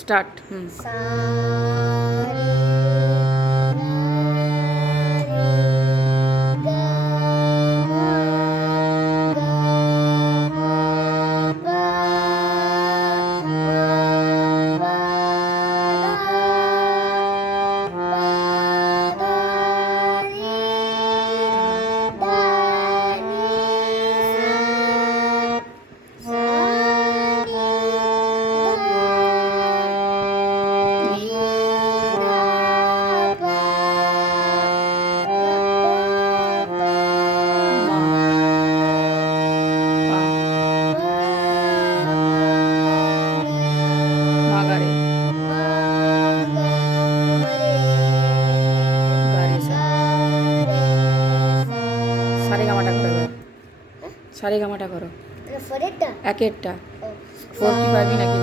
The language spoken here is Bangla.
স্টার্ট। সা রে গা রে গা মা গা মা পা মা পা দা রে দা রে সা সা রে গা মাগারে সারেগামাটা করো এবার। সারেগামাটা করো একেরটা। ফোর কি পারবি নাকি?